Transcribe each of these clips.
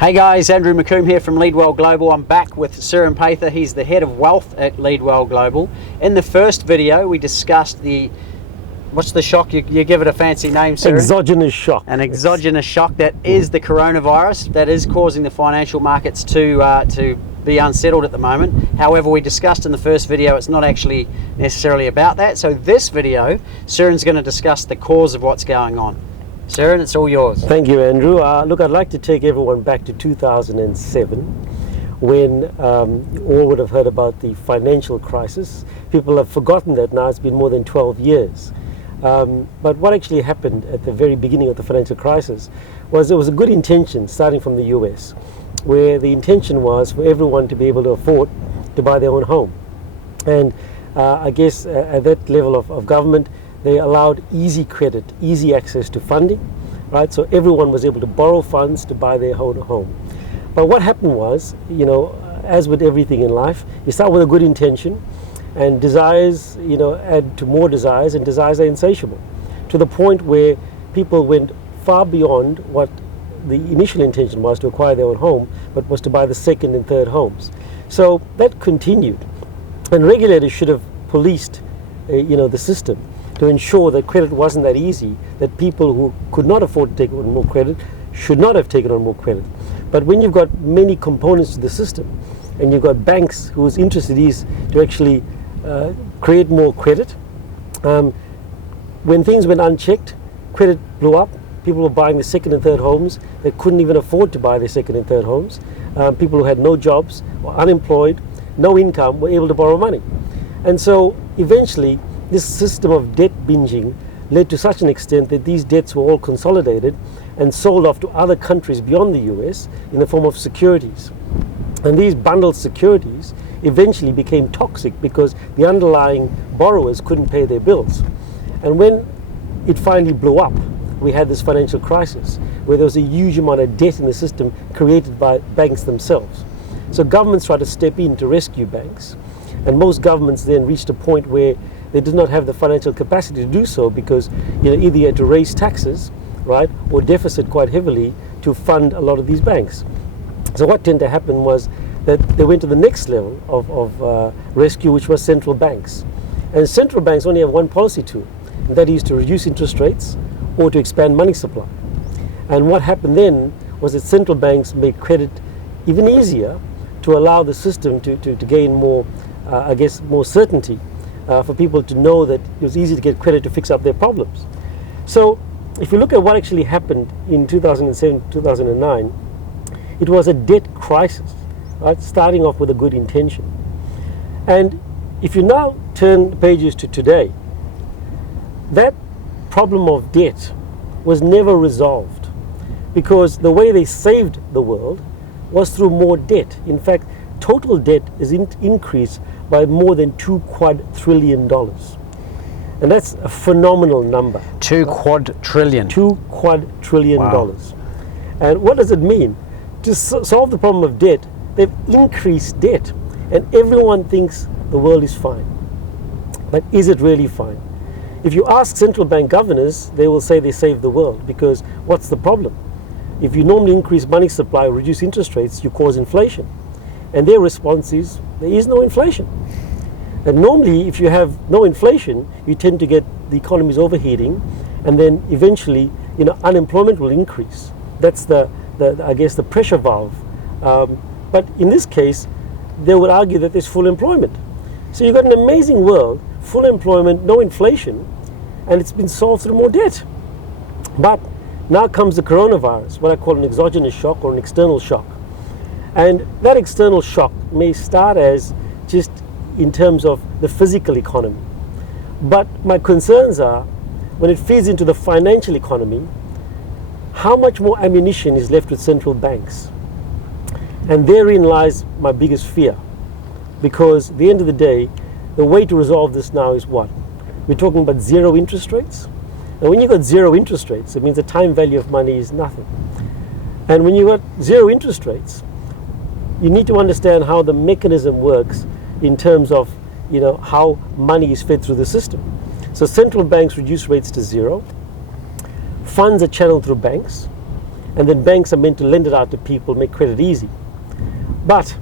Hey guys, Andrew McComb here from LeadWell Global. I'm back with Suren Pather. He's the head of wealth at LeadWell Global. In the first video, we discussed what's the shock? You give it a fancy name, Suren? Exogenous shock. An exogenous shock that is the coronavirus that is causing the financial markets to be unsettled at the moment. However, we discussed in the first video, it's not actually necessarily about that. So this video, Suren's going to discuss the cause of what's going on. Suren, it's all yours. Thank you, Andrew. Look, I'd like to take everyone back to 2007 when all would have heard about the financial crisis. People have forgotten that now. It's been more than 12 years. But what actually happened at the very beginning of the financial crisis was there was a good intention starting from the US, where the intention was for everyone to be able to afford to buy their own home. And I guess at that level of government, they allowed easy credit, easy access to funding, right? So everyone was able to borrow funds to buy their own home. But what happened was, as with everything in life, you start with a good intention, and desires, add to more desires, and desires are insatiable, to the point where people went far beyond what the initial intention was to acquire their own home, but was to buy the second and third homes. So that continued, and regulators should have policed, the system to ensure that credit wasn't that easy, that people who could not afford to take on more credit should not have taken on more credit. But when you've got many components to the system, and you've got banks whose interest it is to actually create more credit, when things went unchecked, credit blew up. People were buying the second and third homes. They couldn't even afford to buy their second and third homes. People who had no jobs, were unemployed, no income, were able to borrow money. And so eventually, this system of debt binging led to such an extent that these debts were all consolidated and sold off to other countries beyond the US in the form of securities. And these bundled securities eventually became toxic because the underlying borrowers couldn't pay their bills. And when it finally blew up, we had this financial crisis where there was a huge amount of debt in the system created by banks themselves. So governments tried to step in to rescue banks, and most governments then reached a point where they did not have the financial capacity to do so because either you had to raise taxes, right, or deficit quite heavily to fund a lot of these banks. So what tended to happen was that they went to the next level of rescue, which was central banks. And central banks only have one policy tool, and that is to reduce interest rates or to expand money supply. And what happened then was that central banks made credit even easier to allow the system to gain more, more certainty for people to know that it was easy to get credit to fix up their problems. So if you look at what actually happened in 2007, 2009, it was a debt crisis, right? Starting off with a good intention. And if you now turn pages to today, that problem of debt was never resolved because the way they saved the world was through more debt. In fact, total debt is increased by more than $2 quadrillion. And that's a phenomenal number. $2 quadrillion. $2 quadrillion. Wow. And what does it mean? To solve the problem of debt, they've increased debt. And everyone thinks the world is fine. But is it really fine? If you ask central bank governors, they will say they saved the world, because what's the problem? If you normally increase money supply or reduce interest rates, you cause inflation. And their response is, there is no inflation. And normally, if you have no inflation, you tend to get the economies overheating, and then eventually, unemployment will increase. That's the pressure valve. But in this case, they would argue that there's full employment. So you've got an amazing world, full employment, no inflation, and it's been solved through more debt. But now comes the coronavirus, what I call an exogenous shock or an external shock. And that external shock may start as just in terms of the physical economy. But my concerns are, when it feeds into the financial economy, how much more ammunition is left with central banks? And therein lies my biggest fear. Because at the end of the day, the way to resolve this now is what? We're talking about zero interest rates. And when you've got zero interest rates, it means the time value of money is nothing. And when you've got zero interest rates, you need to understand how the mechanism works in terms of how money is fed through the system. So central banks reduce rates to zero. Funds are channeled through banks, and then banks are meant to lend it out to people, make credit easy. But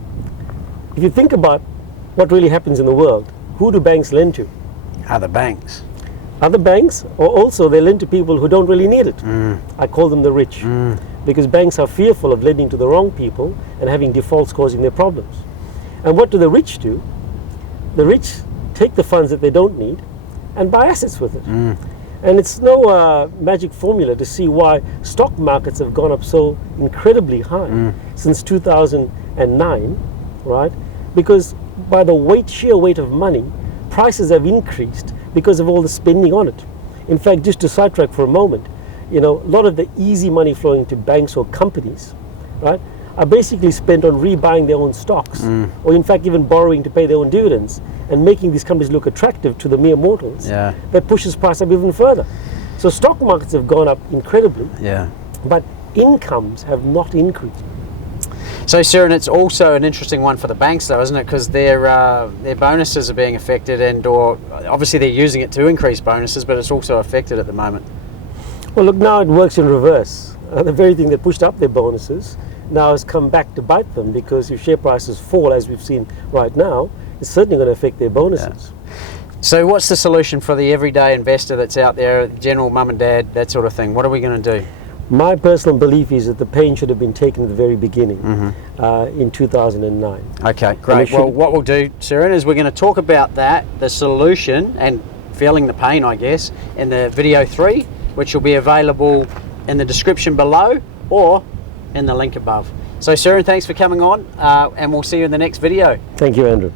if you think about what really happens in the world, who do banks lend to? Other banks. Other banks, or also they lend to people who don't really need it. I call them the rich, because banks are fearful of lending to the wrong people and having defaults causing their problems. And what do the rich do? The rich take the funds that they don't need and buy assets with it. And it's no magic formula to see why stock markets have gone up so incredibly high since 2009, right? Because by the sheer weight of money, prices have increased because of all the spending on it. In fact, just to sidetrack for a moment, a lot of the easy money flowing to banks or companies, right, are basically spent on rebuying their own stocks, or in fact even borrowing to pay their own dividends, and making these companies look attractive to the mere mortals. That pushes price up even further. So stock markets have gone up incredibly, but incomes have not increased. So Suren, it's also an interesting one for the banks though, isn't it? Because their bonuses are being affected, and or obviously they're using it to increase bonuses, but it's also affected at the moment. Well, look, now it works in reverse. The very thing that pushed up their bonuses now has come back to bite them, because if share prices fall, as we've seen right now, it's certainly going to affect their bonuses. So what's the solution for the everyday investor that's out there, general mum and dad, that sort of thing? What are we going to do? My personal belief is that the pain should have been taken at the very beginning, in 2009. Okay, great. Well, what we'll do, Suren, is we're going to talk about that, the solution, and feeling the pain, I guess, in the video 3, which will be available in the description below or in the link above. So Suren, thanks for coming on, and we'll see you in the next video. Thank you, Andrew.